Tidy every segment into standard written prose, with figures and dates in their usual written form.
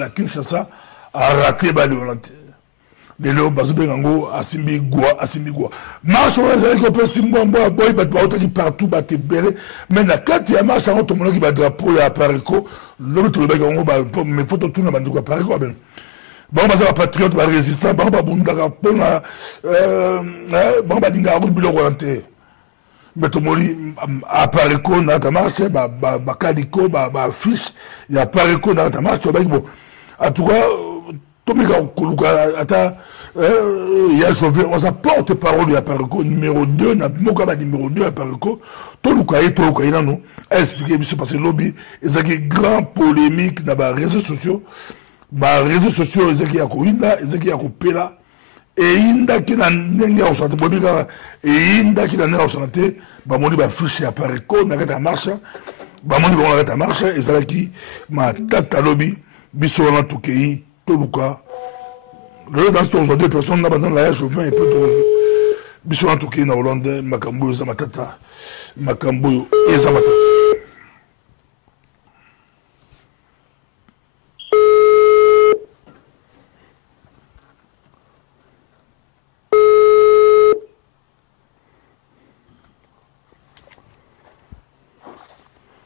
La Kinshasa a raté Baléolante. Les lots Bazubengango, Asimbi-Goua. Marche, on les a dit qu'on peut Simbo-Bois, Boy, Batouaki partout, Batébélé. Mais la carte, il y a marche, on a dit que drapeau, il y a Parico. L'autre, le Bagango, mais faut tout le monde à Parico. Bon, bah, ça patriote, bah, résistant, bah, bah, bon, bah, dinga, bilo volonté. Mais tout le monde, à Parico, dans ta marche, bah, Cadico, bah, fiche, il y a Parico, dans ta marche, tu vois, bon. En tout cas, il y a Joven, on sa porte-parole à Parico, numéro 2, numéro 2 à Parico, tout le cas, il a expliqué, parce que lobby, il y a une grande polémique dans les réseaux sociaux. Les réseaux sociaux, il y a Pela, et il y a qui n'a pas santé, et il y a qui n'a pas santé, il y a fiché à Parico, il y a une marche, il y a une marche, et c'est là qui m'a tata lobby, Bissouana Toukei, Toluka. Le dans ce deux personnes, dans la Joven et peu de Bissouana Toukei, na Hollande, Makambo, Zamatata, Makambo et Zamatata.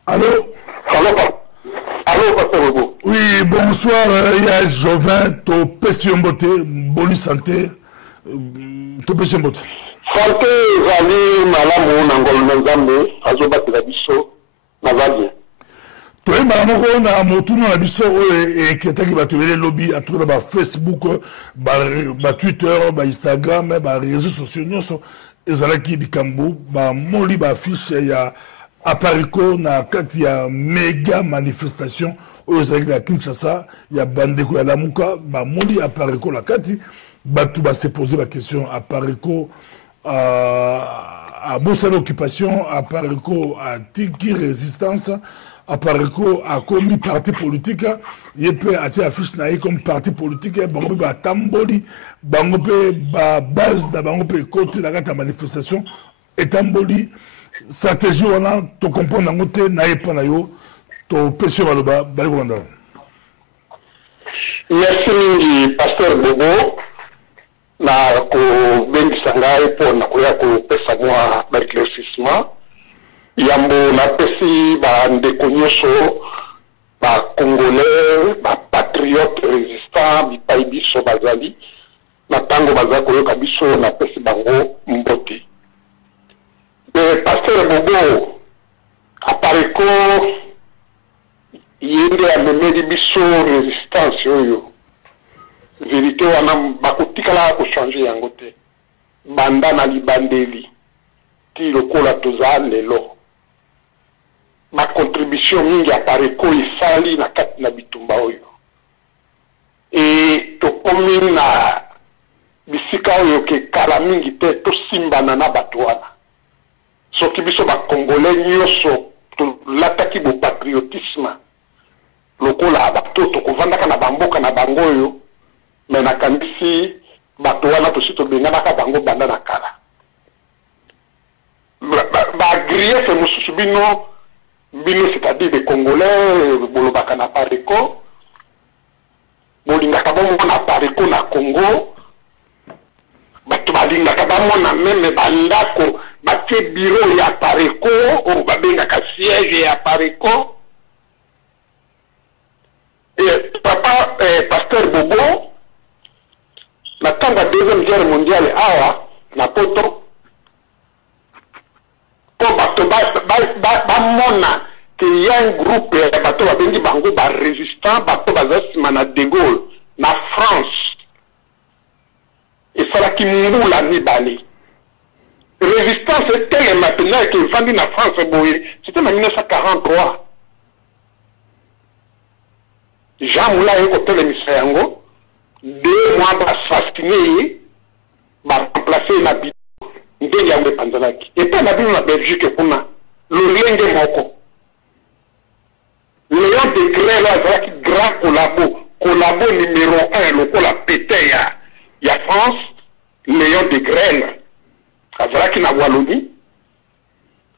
Allô? Allô, Pasteur Bobo. Oui, bonsoir, il y a Joven, to Pessimbote, Boli Santé, to Pessimbote. Santé, Zali, Malamu, Nangol, Nzambe, Azoba, Tilabiso, Navadia. To est Malamoko, na Motuno, Nabiso, et qui est battu les lobbies à tout le Facebook, Twitter, Instagram, réseaux sociaux, et Zalaki, Bikambu, Moli, Fiche, il y a. À Parico, il y a méga manifestation au Zagla Kinshasa, il y a Bandeko, il y a Lamuka, Moli à Parico, la Kati, tout va se poser la question à Parico, à Bossa l'occupation, à Parico, à Tiki Résistance, à Parico, à Komi parti politique, il peut attirer affiche naïe comme parti politique, Bango à Tamboli, Bango base, Bango côté la manifestation, et Tamboli. Stratégie on a to comprendre ngote na epana yo to pesio baloba bali kolanda. Merci mingi Pasteur Bobo na ko bendi sangai po na ko ya ko pesa moi ba éclaircissement yambo na pesi ba ndeko nyoso ba congolais ba patriote résistant bi pai biso bazali na tango bazako yo kabiso na pesi bango mbote. Pasteur Bobo, à Parico, il y a des biso résistance. Vérité, on a bakotikala ko changer yangote. Banda na libandeli. Ti lokola toza lelo. Ma contribution mingi à Parico isali na kati na bitumba oyo. Et to komi na bisika oyo ke kala mingi te to simbana na batwana. Soki biso ba congolais nyoso to lataki bo patriotisme lokola bato to kovandaka na bamboka na bangoyo me na kandisi bato wana to sito bengana ka bango banda na kala ba grief mususu bino c'est-à-dire des congolais bolobaka na Parico bolingaka bomo na Parico na Congo bato balingaka bamona meme bandako batie bureau ya Parico ou babengaka siège ya Parico. Et papa Pasteur Bobo na tanga deuxième guerre mondiale awa na poto po bato bamona que y a un groupe ya bato babengi bango ba résistant bato bazasima na De Gaulle na France et salaki mungula mibale. Résistance était maintenant qui vendit la France, c'était en 1943. Jean Moulin est côté de Missayango, 2 mois assassiné, remplacé la bidon, il y a eu Panzanaki. Et puis, on a vu la Belgique pour moi, le lien de Moko. Léon de Grès, là, c'est grand collabo numéro 1, le col a pété, il y a France, Léon de Grès. Azalaki na Wallonie,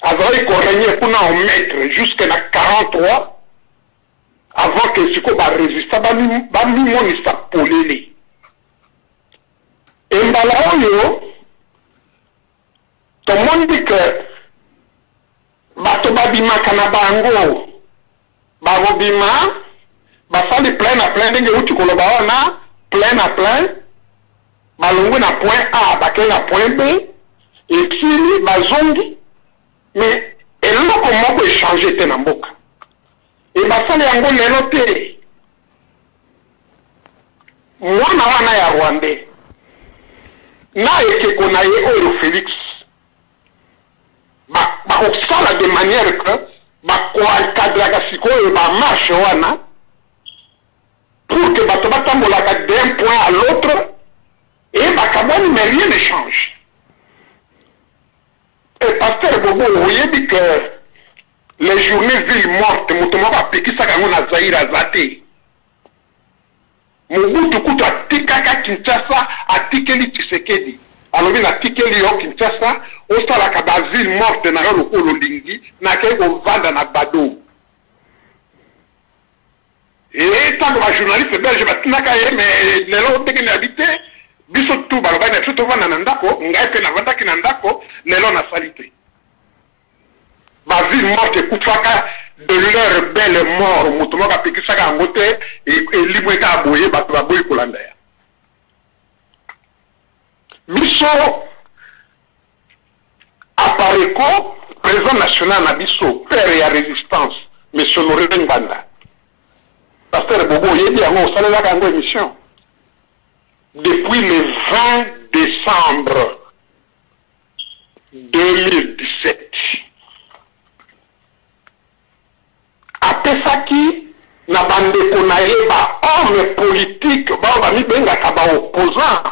Azalaki ko régner pour na en maître jusqu'à 43, avant que siko barésista bamimonisa polele. Embala oyo tomoni ke bato babimaka na bango babima basali plein na plein ndenge uti koloba wana plein na plein balongwe na point A bakei na point B ekili bazongi mais eloko moko échange te na mboka e basali yango lelo te mwana wana ya Rwandais na ekeko na ye oyo Félix bakosala de manière que bakoencadraka sikoyo bamarche wana pour que bato batambolaka d'un point à l'autre et bakaboni mais rien ne change. Et pasteur Bobo, vous voyez dit que les journées villes mortes, moutomo bapekisaka yango na Zaïre azate. Mobutu kutu atikaka Kinshasa atikeli Tshisekedi. Alobi na tikeli yo Kinshasa osalaka ba ville morte na yo lokolo lingi na kei kovanda na bado. Et tant que ma journaliste belge batinaka ye mais lelo ndenge na habité biso tu baloba na tout vanda na ndako ngai pe na vandaki na ndako lelo na salite. Ba ville morte kufaka de leur belle mort mutumo ka pikisaka ngote e libwe ka boye bato ba boye kolanda ya. Biso Apareko, président national na biso, père et résistance, M. Honoré Nganda. Pasteur Bobo, il dit à moi, ça là dans émission. Depuis le 20 décembre 2017, après ça qui n'a bandé qu'on a eu homme politique, ba mi benga kaba opposant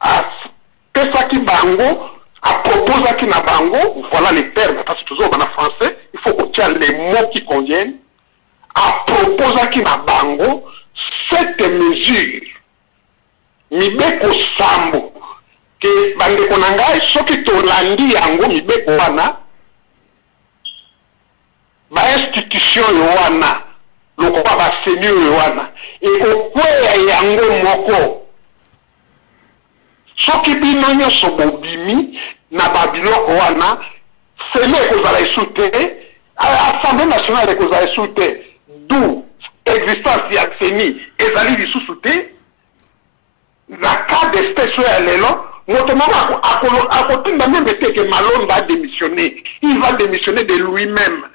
à Pesaki Bango, à proposer qui n'a bango, voilà les termes, parce que toujours en français, il faut qu'on tienne les mots qui conviennent, à proposer qui n'a bango, cette mesure, mibeko sambo, que bande konangai, so qui tolandi yango mibeko wana, ba institution yowana, loko ba seigneur yowana, et au kwe yango moko, soki bino nyonso bobimi na babiloko wana sele ekozala esu te assemblée nationale ekozala esu te d'où existence ya seni ezali lisusu te na cas d'espèce oyo ya lelo moto moko akotinda meme te ke Malonda va démissionner, il va démissionner de lui-même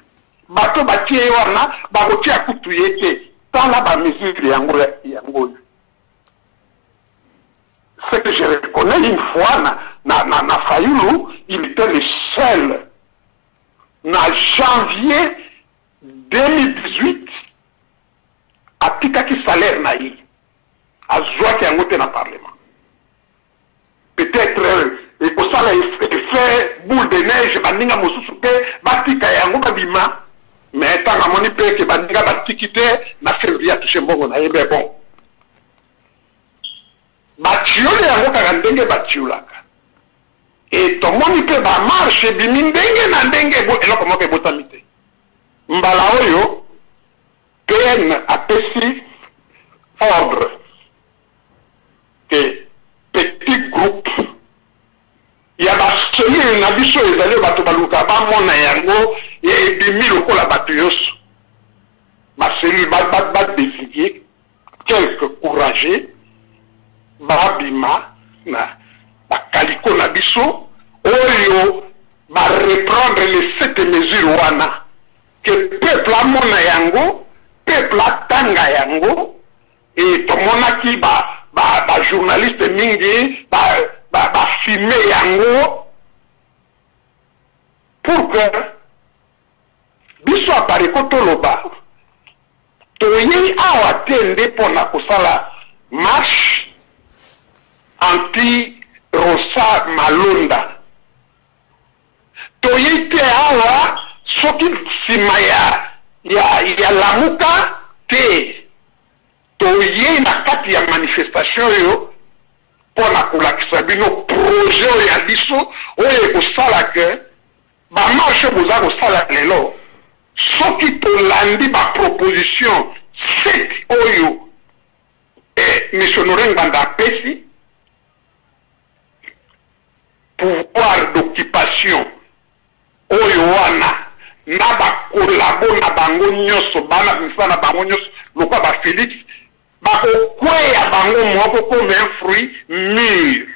bato batie ye wana bakotia kutu ye te tala bamesure yango ce que je reconnais une fois, na Fayoulou, il était le seul, en janvier 2018, à Tikaki salaire naï, à Zouaki Angote na Parlement. Peut-être, et pour ça, effet boule de neige, bandinga mosusuke, batika yango babima, mais tant à mon épée que bandinga batikite, na février à toucher mbongo na yebe bon. Batiole yango kaka ndenge batiolaka et tomoni mpe bamarche bimi ndenge na ndenge eloko moko ebotami te mbala oyo PN apesi ordre que petit groupe ya baselile na biso ezali bato baluka bamona yango ebimi lokola bato nyonso baselile badésigner quelques courageux babima na bakaliko na biso oyo ba reprendre les 7 mesures wana que peuple amona yango peuple atanga yango et tomonaki ba journaliste mingi ba filmer yango pour que biso Apareko toloba toyei awa te nde mpona kosala marche anti-Rosa Malonda. Toyei te awa soki sima ya lamuka te. Toyei na kati ya manifestation yo pona kolakisa bino projet oyo ya biso oyo ekosala ke bamarche boza kosala lelo soki tolandi baproposition 7 oyo monsieur Laurent Gbagbo apesi, pouvoir d'occupation oyo wana na bakolabo na bango nyonso bana misala bango nyonso lokwa ba Félix bakokweya bango moko comme un fruit mûr.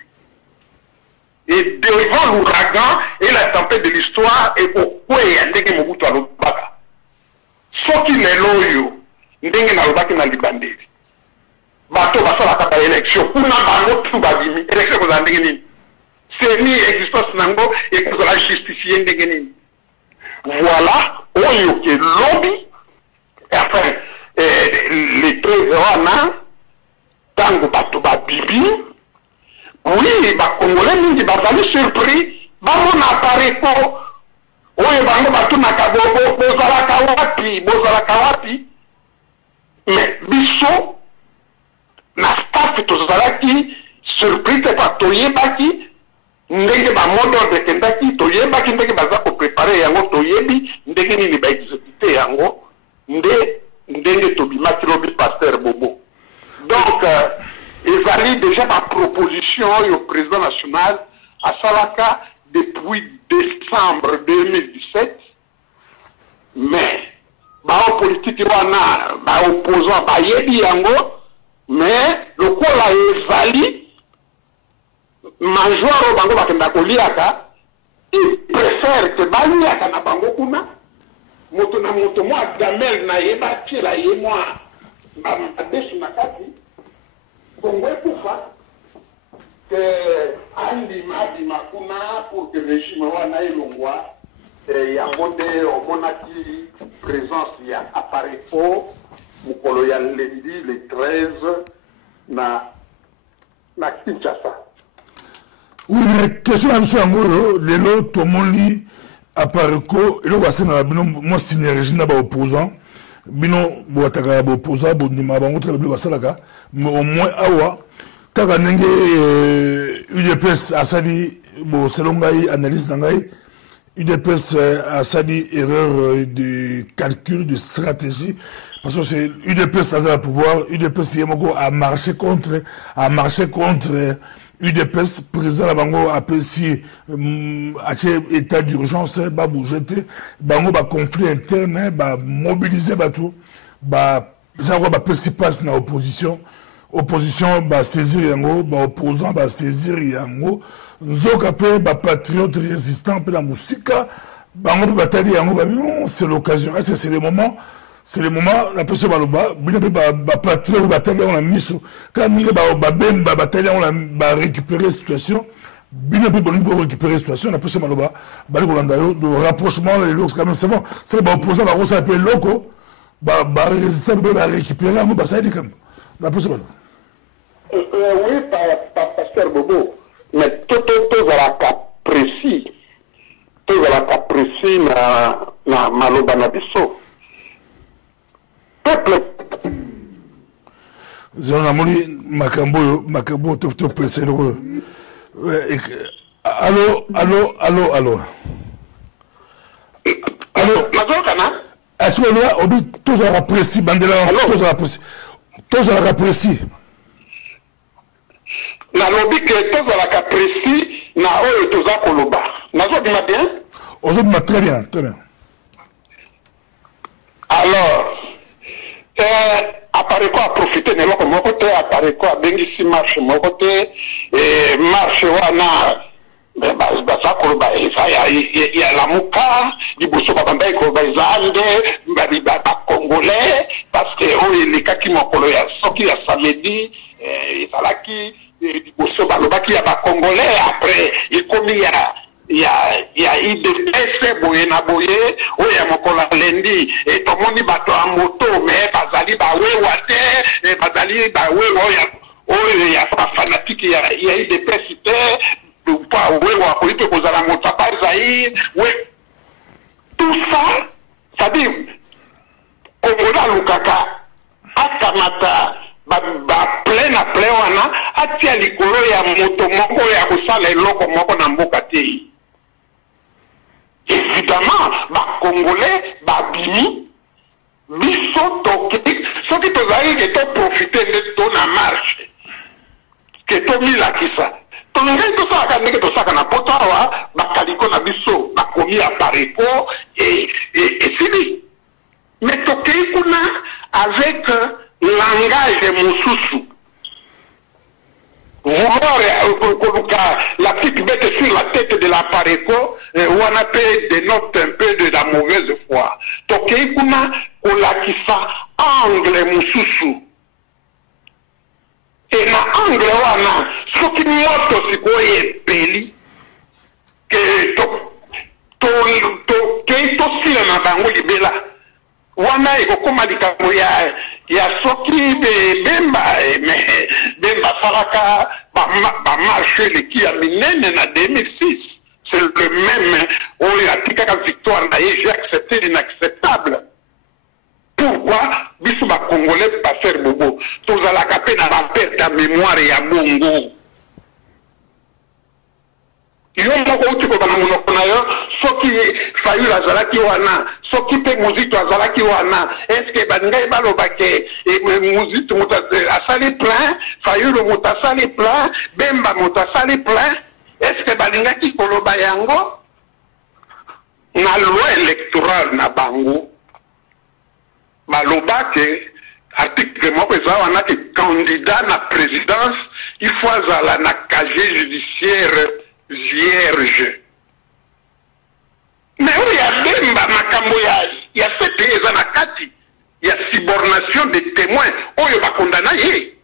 Et devant l'ouragan et la tempête de l'histoire, et pourquoi il y a des gens qui ont l'obaka. Ce qui est l'oyo, ndenge na l'obaki na libandeli. Bato basala kaba élection, kuna bango tout babimi, élection ko ndenge nini. C'est ni existence nango et ko la justifier ndenge nini. Voilà, oyo ke lobby, et enfin, les 13 wana, tango bato babibi, oui, bah, Congolais, mingi, bah, surpris, bah, mon appareil, oui, bah, on va tout nakabo, bozala kawapi, mais, biso, na staff, tozalaki, surpris, te pas, toyebaki, ndenge, bah, modo, de kendaki, toyebaki, ndenge, bah, za, ko préparer, yango, toyebi, ndenge, nini, bah, exécuter, yango, ndenge, tobimaki, lobi, pasteur, bobo. Donc, ils allaient déjà ma proposition au président national à Salaka depuis décembre 2017. Mais, la politique, les opposants, mais le coup là, ils allaient, major au bango bakenda koliaka, ils préfèrent que baliaka na bango kuna, moto na moto moi gamel na yeba tila yemwa, badesu na kati. Congo kufa que andi mabima kuna pour que le régime wana elongwa yango nde omonaki présence ya appareil po mukolo ya lundi le 13 na Kinshasa. Oui, mais question à monsieur Angoyo, lelo tomoni appareil ko elo basena bino mo synergie na ba opposant bino boataka ba opposant bondima bango tla bino basalaka. Mais au moins awa kaka nenge UDPS asali bo selongai analyse nangai UDPS asali erreur de calcul de stratégie parce que c'est UDPS a le pouvoir UDPS yemoko a marché contre UDPS président la bango apesi état d'urgence ba bougete bango ba conflit interne ba mobiliser batou ba ça va passer passe na opposition va saisir yango ba opposant va saisir yango nzoka pe ba patriote résistant pe la musika bango batali yango ba c'est l'occasion c'est le moment la personne baloba bino pe ba patriote batali on la miso quand mingi ba bemba batali on la ba récupérer situation bino pe bon récupérer situation la personne baloba bali kolanda yo de rapprochement les locaux quand même c'est bon c'est ba opposant ba rosa pe loko ba résister ba récupérer yango ba ça dit comme la personne oui, pasteur Bobo, mais tout à la précis na maloba na biso. Peuple. Zona moni makambo to pressé le. Allô. Mazokana? Est-ce que là on dit tous à la précis bandela tous à la précis. La lobby que tous à la précis na oyo toza koloba. Nazo bima bien? Ozo bima très bien. Alors, appareil quoi profiter de l'autre mon côté, appareil quoi bengi si marche mon côté, et marche wana baza koloba il y a la muka du bosso babanda ko bazande ba congolais parce que les cas qui mokolo ya soki ya samedi ezalaki du bosso balobaki ya ba congolais après il komi il y a IDPS boye na boye oya mokola lendi et tout monde bato en moto mais bazali ba wewa te et bazali ba wewa oya ya fanatique il y a IDPS te pas wewa ko ipe ko zala moto par Zaïre oui tout ça ça dit Komoda Lukaka akamata ba plein wana atia likolo ya moto moko ya kosala eloko moko na mboka te. évidemment, Congolais, Bini, biso toke, ce qui peut aller que tu profiter de ton marche, que tu mis là qui ça. Ton ngai to ça ka ndeke to ça na potawa, bakaliko na biso, bakomi à Pareco et fini. Mais toke kuna avec langage de Moussousou. Vouloir la petite bête sur la tête de la Pareco, on a fait des notes un peu de la mauvaise foi. Toke kuna kolakisa angle Moussousou. Et na angle wana, ce qui moto sikoye peli, que to sila na bango libela. Wana eko koma likambo ya soki bemba salaka ba marché le qui a minene na 2006. C'est le même, on a dit que la victoire n'a j'ai accepté l'inacceptable. Pourquoi biso ba Congolais pas faire bobo? Tous à la capé dans la perte de mémoire ya bongo. Yo moko uti ko bana monoko na yo soki fayu la zalaki wana soki pe muzito azalaki wana est-ce que bangai baloba ke muzito asali plein fayu le mutasali plein bemba mutasali plein est-ce que balingaki koloba yango na loi électorale na bango baloba ke article moko eza wana ke candidat na présidence il faut azala na casier judiciaire vierge. Mais oui, il y a Bemba Makambo, il y a fait des anakati, il y a subornation des témoins, il y a condamné.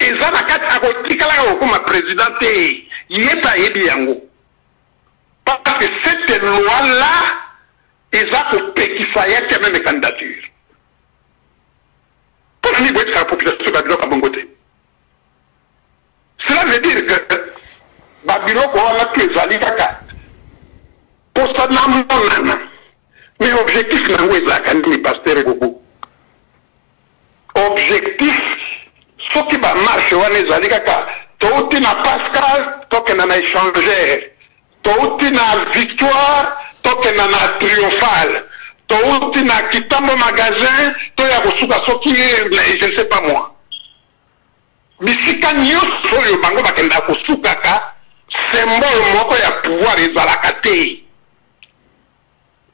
Et Zanakati a dit comme président, il n'y a pas de parce que cette loi-là, ils ont qui faillit quand même une candidature. Pour le niveau de la population de Babylone, cela veut dire que Babylone a que Zalikaka. Pour ça, mais objectif n'est pas de pasteur Gogo. Objectif, ce qui va marcher, c'est Zalikaka. Tout na Pascal, tout na échangeur. Tout na victoire, tout na triomphal. Tout na Kitamo magasin, tout ya Rosuka Soki, je ne sais pas moi. Bisika nyoso yo bango bakenda kusukaka symbole moko ya pouvoir ezalaka te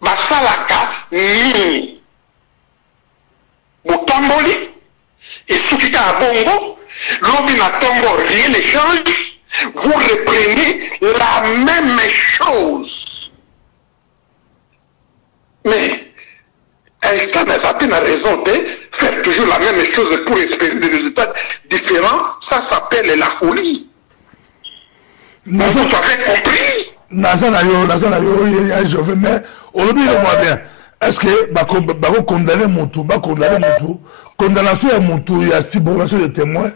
basalaka nini botamboli esukika ya bongo lobi na tongo rien ne change vous reprenez la même chose mais Einstein a raison de faire toujours la même chose pour espérer des résultats différents, ça s'appelle la folie. Vous avez compris? Je veux, mais on le dit moi bien. Est-ce que vous condamnez mon tour, condamnation à mon tour, il y a subornation de témoins,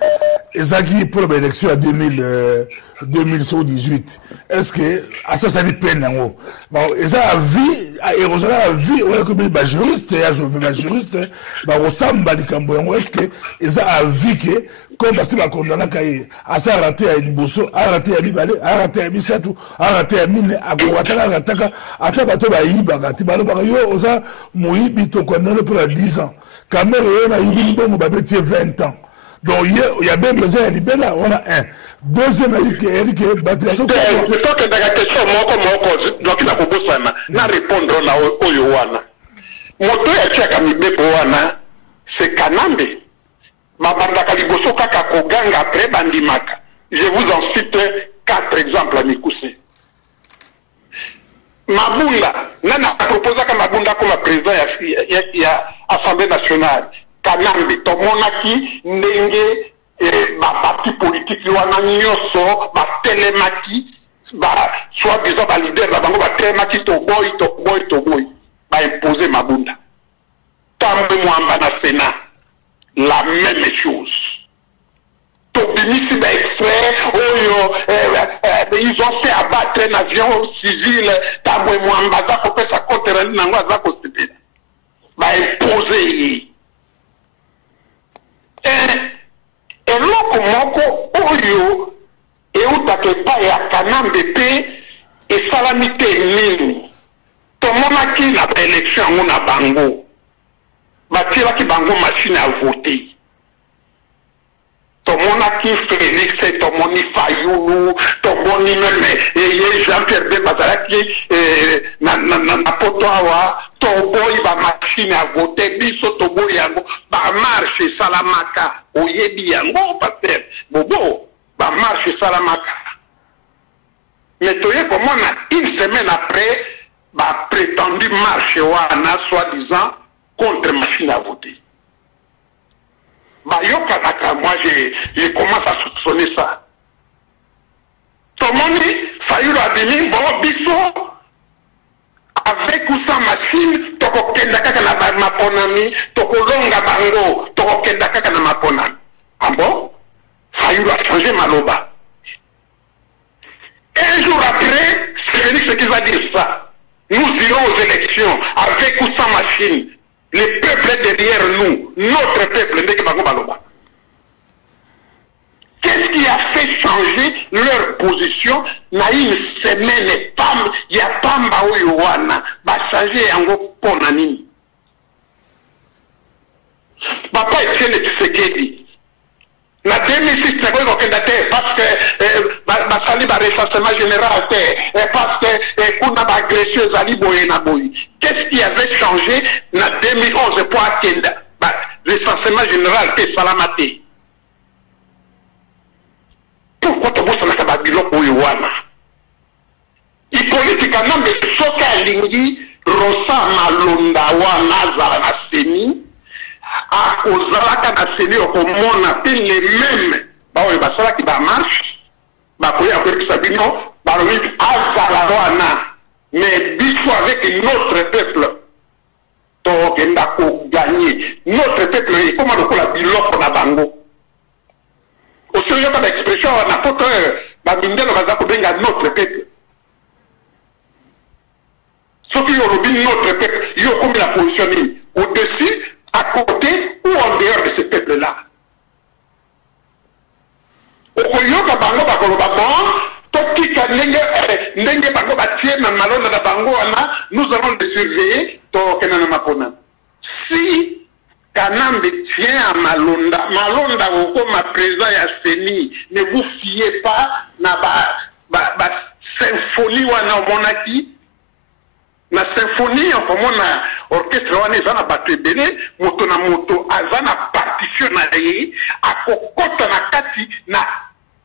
et ça qui pour l'élection à 2018. Est-ce que ça dit peine en haut? Bon, et ça a vie, et Rosalie a vie, on a comme des juristes, je veux des juristes, ressemble à des cambouillons. Est-ce que ça a vie que, comme si ma condamnation a ça raté à une bosso, a raté à Bibalé, a raté à Bissatou, a raté à Mine, à Kouataka, à Rataka, à Tabato, à Ibaga, Tibalo Barayo, Osa, Moïbi, to condamné pour 10 ans. Cameroun a Ibimbo, Mobabetier 20 ans. Donc, il y a bien besoin de libérer, on a un. Deuxième, il y a que Batilation. Mais tant que dans la question, donc il a besoin de répondre à Oyowana. Moto ya Tchaka Mibepowana, c'est Kanambe. Mabanda Kaliboso Kaka Koganga après Bandimaka. Je vous en cite 4 exemples à Mikoussé. Mabunda, Nana proposé comme Mabunda comme président il y a Assemblée nationale. Kanambe, Tomonaki, Ndenge, parti politique, Yoana Nyoso, Telemaki, soit disant leader, Telemaki, Toboy, imposer Mabunda. Tambe Mwamba na Sénat, la même chose. Tobini, c'est extrait, ils ont fait abattre un avion civil, Tambe Mwamba, ça peut faire ça contre un nango, ça peut se imposer. Eloko moko oyo eutake pa ya Kanambe pe et salamité nini tomonaki na élection yango na bango batielaki bango machine à voter tomonaki Félix tomoni Fayulu tomoni même Jean-Pierre Bemba bazalaki na poto awa toboyi ba machine à voter biso toboyi yango ba marche salamaka oyebi yango pasteur bobo ba marche salamaka mais toye comment une semaine après ba prétendu marche wana soi-disant contre machine à voter. Bah, moi, je commence à soupçonner ça. Tout le monde dit, Fayulu a dit, bon, biso, avec ou sans machine, toko kenda kaka na maponami, toko longa bango, toko kenda kaka na maponami. Ah bon? Fayulu a changé maloba. Un jour après, c'est Félix qui va dire ça. Nous irons aux élections avec ou sans machine. Le peuple est derrière nous, notre peuple. Qu'est-ce qui a fait changer leur position? Na une semaine, il y a Pamba Oyowana, va changer en Ponanini. Papa Etienne Tshisekedi. Na 2006, c'est quoi parce que basali ba recensement général parce que kuna ba agression zali boye na boye. Qu'est-ce qui avait changé en 2011 pour Akenda? Recensement général te salamate. Pourquoi tu bosses na ba biloko oyo wana? Hippolyte Kanambe soka lingi Rosa Malonda wana zala na seni. A kozalaka na seni okomona te les mêmes baoyo basalaki ba marche bakoya koyebisa bino balobi azala wana mais biso avec notre peuple tokenda koganye notre peuple ekoma lokola biloko na bango osoyoka baexpression na poto babindelo baza kobenga notre peuple soki olobi notre peuple yo okomi na position nini au-dessus à côté ou en dehors de ce peuple-là. Okoyoka bango bakoloba bon, tokika ndenge bango batie na malonda na bango wana, nous allons les surveiller tokena na mapona. Si Kanambe tient à Malonda okoma présent ya Seni, ne vous fiez pas na ba symphonie wana monaki. Na symphonie en comme na orchestre wana ezana bato ebele moto na moto azana partition na ye akokota na kati na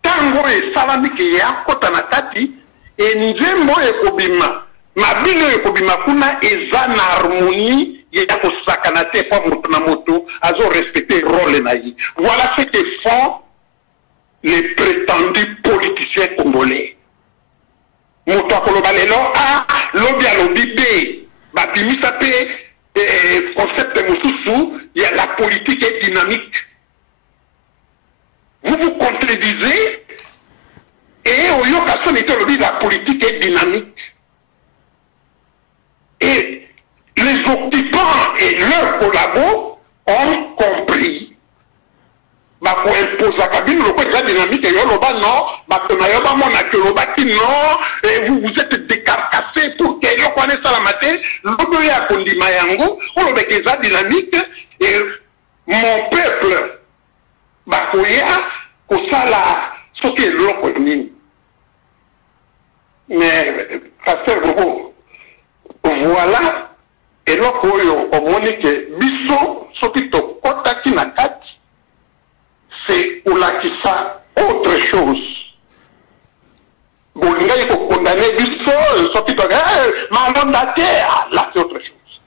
tango esalami ke ya kota na kati nzembo ekobima mabino ekobima kuna eza na harmonie ya kosakana te po moto na moto azo respecter rôle na ye. Voilà ce que font les prétendus politiciens congolais. Moto akoloba lelo lobi alobi be babimisa pe concept mosusu ya la politique est dynamique. Vous vous contredisez et oyoka sonete lobi la politique est dynamique. Et les occupants et leurs collabos ont compris. Bako imposa kabine loko eza dynamique yo loba non bato na yo ba mona ke loba ki non et vous êtes décarcassés pour que yo kone sala maté lobo ya kondima yango olobe ke eza dynamique et mon peuple bako ya kosala soki loko nini mais pasteur Bobo voilà et loko yo omoni ke biso soki to kota ki na kati c'est pour la qui ça autre chose. Bon, il faut condamner du sol, sorti de Malonda terre, là c'est autre chose.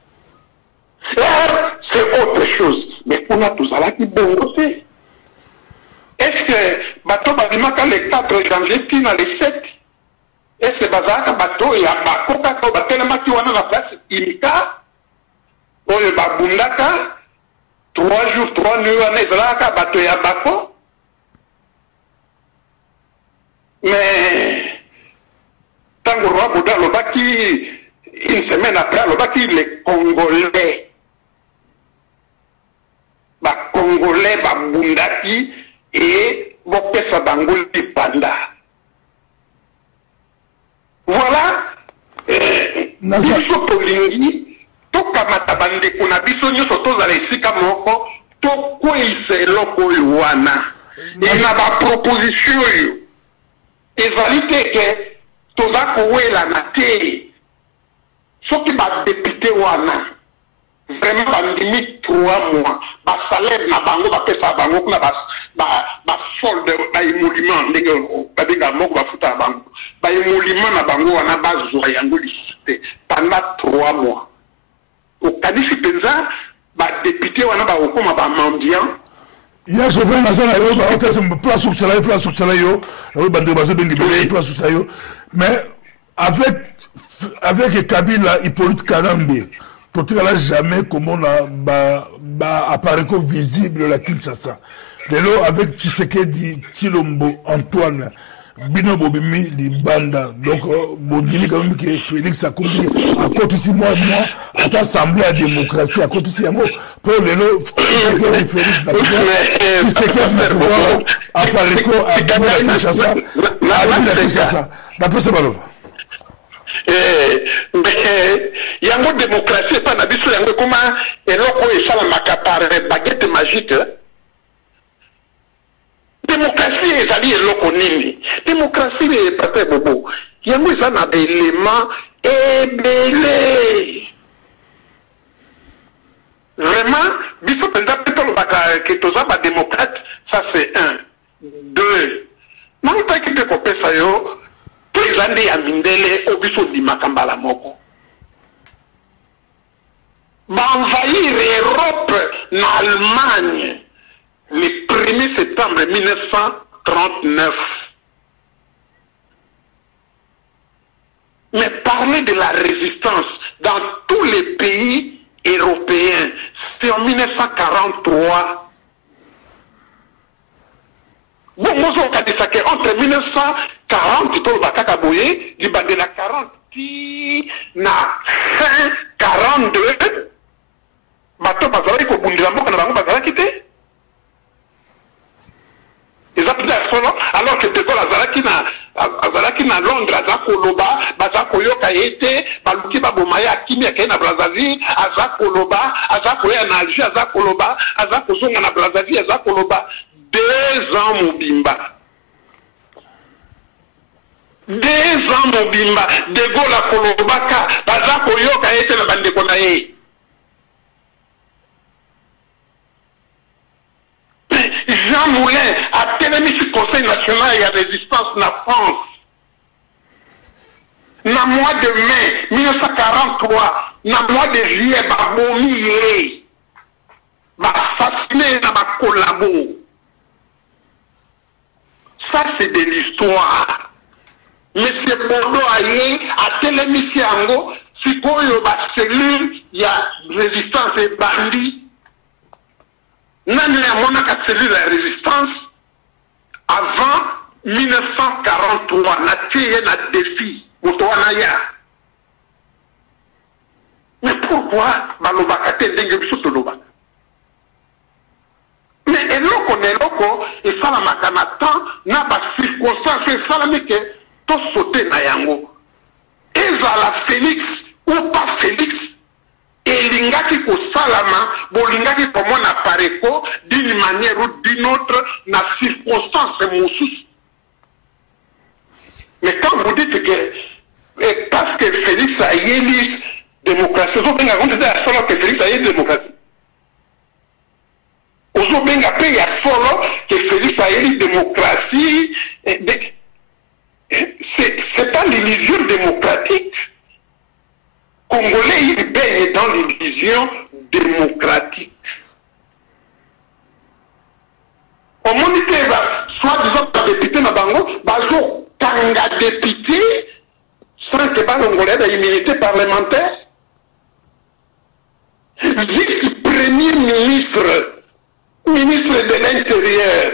C'est autre chose. Mais pour nous, tout ça là qui bon aussi. Est-ce que bateau Badimaka le 4 janvier, puis dans les 7, est-ce que Bazaka bateau et Abakoka, quand Batelema qui wana la place, Imika, ou le Babundaka, 3 jours, 3 nuits, là, bateau et Abako. Mais, tant que le roi Bouddha, le baki, une semaine après, le baki, les Congolais. Les Congolais, les Bundaki, et Bopesa Bangoli Panda. Voilà. Biso tolingi tokamata bandeko na biso nyonso tozala esika moko tokweyisa eloko oyo wana na baproposition oyo ezali te ke toza kowelana te soki badepute wana vraiment bandimi 3 mois basalaire na bango bapesa bango kuna basolde baemoliment ndenge babenga moko bafuta na bango baemoliment na bango wana bazwa yango lisusu te pendant 3 mois okanisi mpenza badepute wana bakokoma bamendiant ya chauffeur naza na yo baotesa place okusala yo bandeko bazobengi bele place okusala yo mais avec Kabila Hippolyte Karambe totikala jamais comment apparaît visible la Kinshasa lelo avec Tshisekedi Tshilombo Antoine Bino Bobimi di banda donc bondimi quand même que Félix Akumbi à côté si moi à l'Assemblée à démocratie à côté si yango pour lelo Tshisekedi Félix na Tshisekedi na pouvoir apparaît à la Kinshasa d'après ce baloba yango démocratie pas na biso yango comment eloko esalamaka par baguette magique. Démocratie ezali eloko nini? Démocratie epate bobo yango eza na baélément ebele vraiment biso mpenza mpe tolobaka ke toza badémocrate, ça c'est 1. 2 nautaki mpe kopesa yo eza nde ya mindele o biso ndimaka mbala moko baenvahir Europe na Allemagne le 1er septembre 1939. Mais parler de la résistance dans tous les pays européens, c'est en 1943. Bon, entre 1940 et Bakakaboye, du bas de la 40, na fin 42, bato bazalaki kobundela mboka na bango bazalaki te. Alors que De Gaulle azalaki na Londres aza koloba baza koyoka ete baluki babomaya akimi akei na Brazzaville aza koloba aza koya na Alger aza koloba aza kozonga na Brazzaville aza koloba 2 ans mobimba 2 ans mobimba De Gaulle akolobaka baza koyoka ete na bandeko na ye. Jean Moulin a télé sur le Conseil national et la résistance en France. Dans le mois de mai 1943, dans le mois de juillet, il va assassiner dans ma collabo. Ça, c'est de l'histoire. Monsieur Bordeaux a télé sur Ango, si quoi il y a cellule, il y a résistance et bandit. Nani ya monaka cellule de résistance avant 1943 na tiye na défi motowana ya. Mais pourquoi balobaka te ndenge biso tolobaka? Mais eloko esalamaka na temps na ba circonstance esalami ke to sauter na yango. Ezala Félix ou pas Félix elingaki kosalama bolingaki komona pareko d'une manière ou d'une autre na circonstance mosusu. Mais quand vous dites que parce que Félix a élu démocratie, vous avez raconté que Félix a élu démocratie. Vous avez solo que Félix a élu démocratie. C'est pas l'illusion démocratique. Congolais, ils baignent dans l'illusion démocratique. Au monde, soit disant que député na bango, bazo kanga député, sans que pas Congolais d'immunité parlementaire. Vice-premier ministre de l'Intérieur,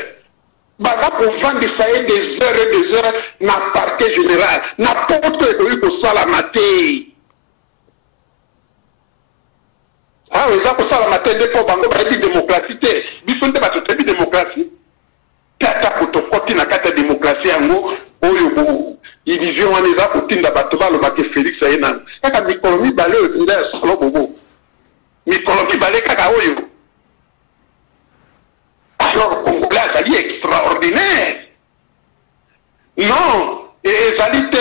baza pour vendre des heures et des heures na parquet général, n'importe quoi la maté. Ah, oui, ça, la matière de pour bango, bah, démocratie, bisous de bateau, démocratie. Kata, pour ton côté, na kata démocratie, en gros, oh, illusion vision wana eza kotinda bato balobaki Félix aye nano kaka mikolo mibale oyo nde ya solo bobo mikolo mibale kaka oyo alors Congolais azali extraordinaire non ezali te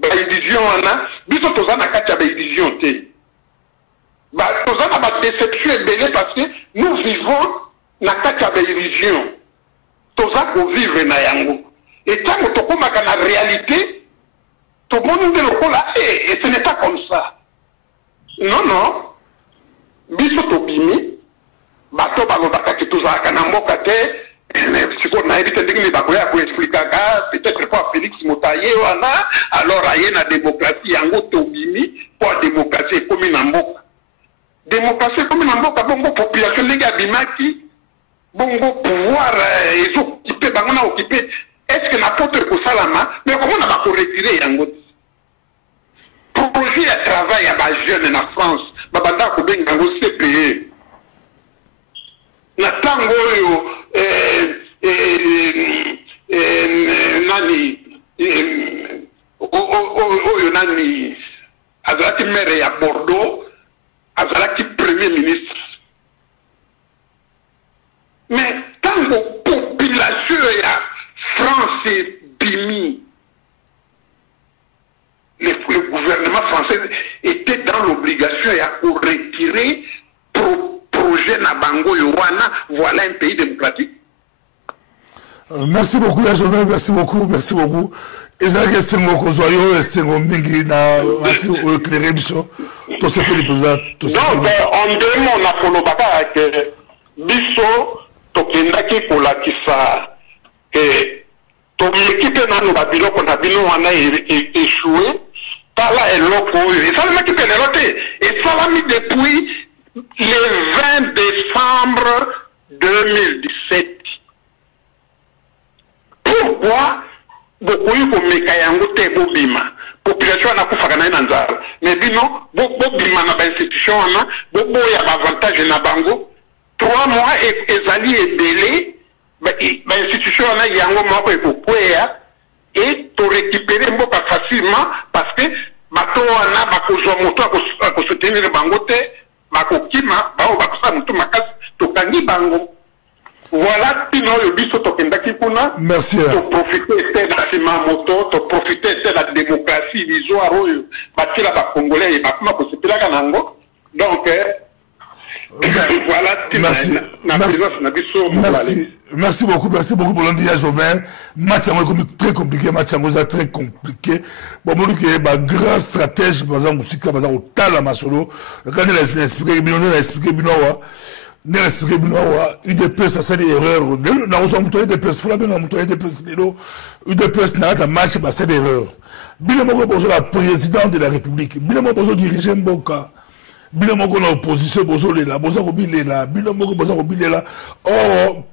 bavision wana biso toza na kati ya bavision te toza na badéception ebele parce que nous vivons na kati ya bavision toza kovivre na yango et ntango tokomaka na réalité tomoni nde lokola et ce n'est pas comme ça non non biso tobimi bato balobaka ke tozalaka na mboka te sikoyo nayebi te ndenge nini bakoya koexplikaka peut-être mpo ya Félix Motaye wana alors aye na démocratie yango tobimi mpo ya démocratie ekomi na mboka démocratie ekomi na mboka bongo population ndenge abimaki bongo pouvoir ezokipe bango na okipe est-ce que na poto ekosalama mais komona bakoretire yango te projet ya travail ya bajeune na France babanda kobenga yango CPE na tango oyo nani oyo nani azalaki maire ya Bordeaux azalaki premier ministre mais tango population ya France bimi le gouvernement français était dans l'obligation de retirer projet na bango yowana. Voilà un pays démocratique. Merci beaucoup, Joël, merci beaucoup, merci beaucoup. Et ça, c'est un peu zoyo, c'est un mingi na assez éclairé biso. Tout ce que les présidents, tout ça. Donc, en deux mots, na kolobaka que biso tokendaki kolakisa que ton équipe nanu babiloko na bino wana échoué. Tala eloko oyo. Et ça le maki penerote. Et ça l'a mis depuis le 20 décembre 2017. Pourquoi bokoyi komeka yango te bobima population na kufaka na nzala mais bino bobima na ba institution wana boboya ba avantage na bango 3 mois ezali ebele ba institution wana yango moko ekokwea et to récupérer mboka facilement parce que bato wana bakozwa moto akosoutenir bango te bakokima bao bakosa moto makasi tokangi bango. Voilà, sinon le biso tokendaki kuna. Merci. To profiter de la Simamoto, to profiter de la démocratie l'histoire oyo batila ba congolais et bakuma ko sepela kanango. Donc voilà, merci. Merci beaucoup pour l'endia Joven. Match très compliqué, match très compliqué. Bon, moi que ba grand stratège bazan musika bazan au tala masolo. Quand il a expliqué binowa. Ne expliquer binowa UDPS ça des erreurs. Na osomto UDPS fula bien na UDPS lelo. UDPS na ta match ba c'est des erreurs. Bino moko bozo la président de la République. Bino moko bozo diriger Mboka. Bino moko na opposition bozo lela, bozo ko bilela. Bino moko bozo ko bilela. Oh,